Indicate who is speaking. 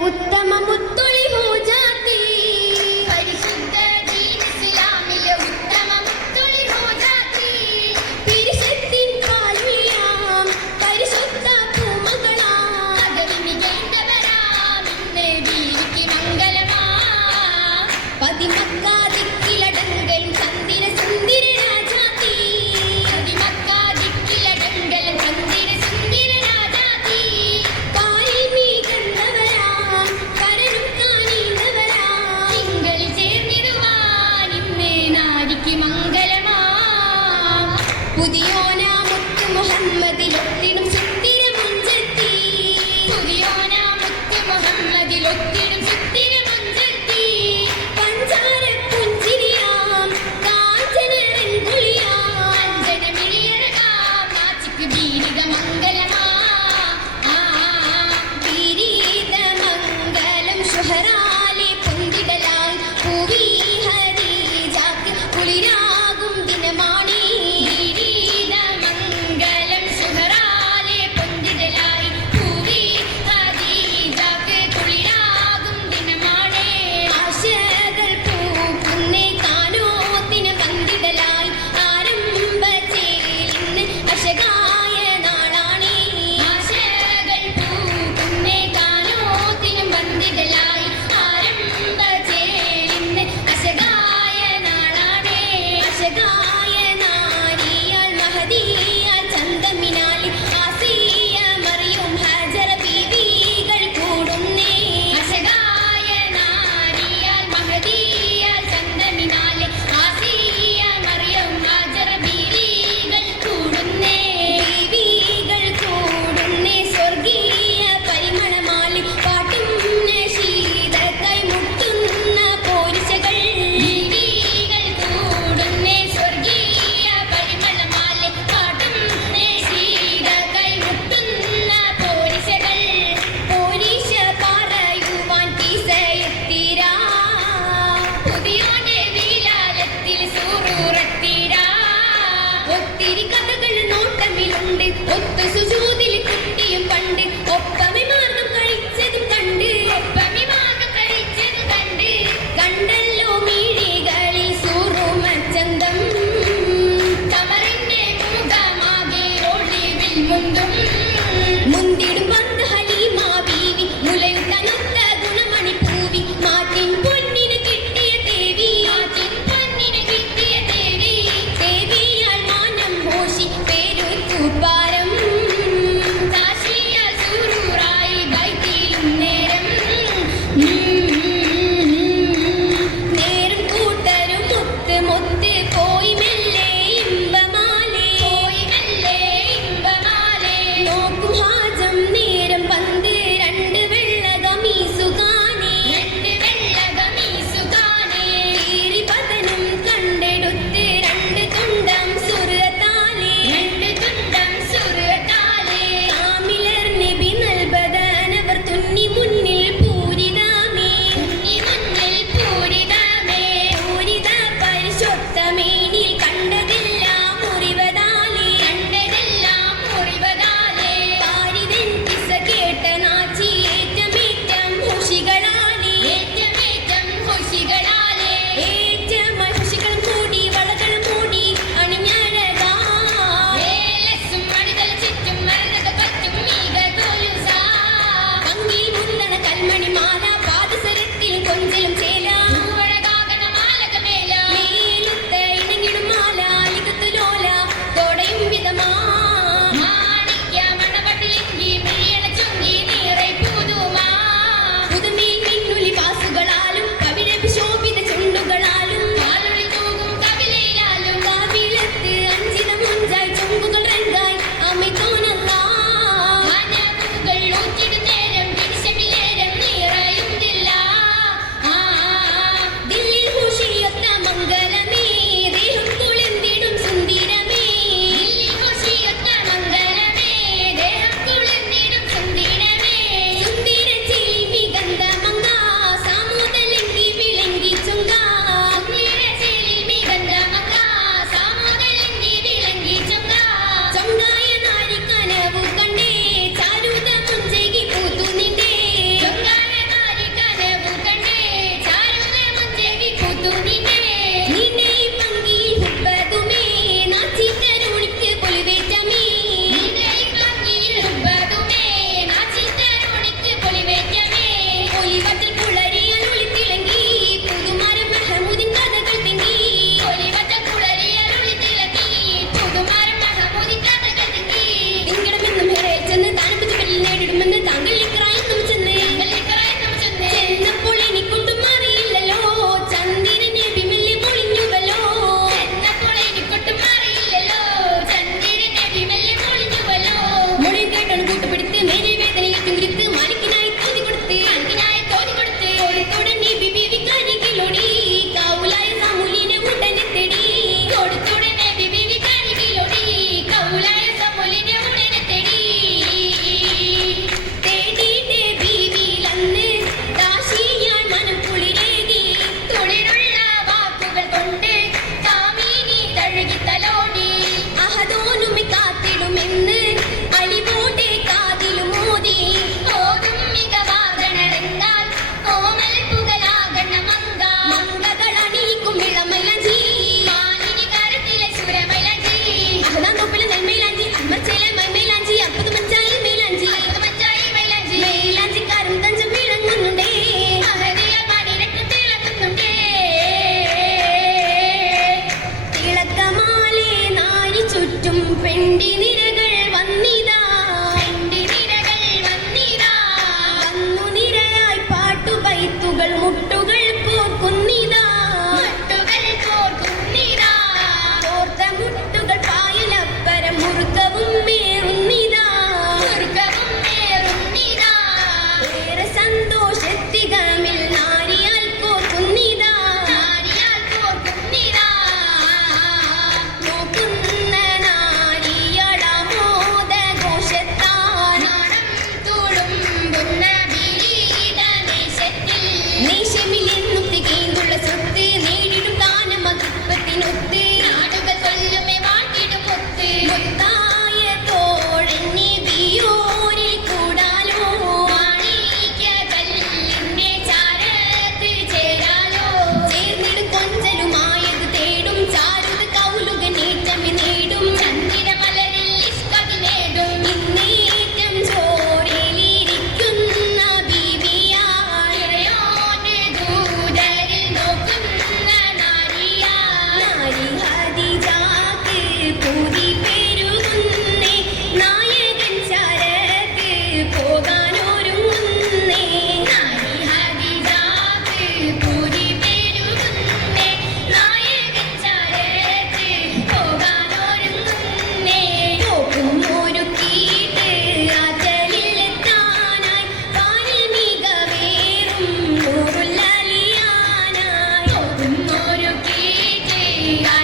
Speaker 1: 웃다. ചുറ്റും പെണ്ടി നിര
Speaker 2: Linda.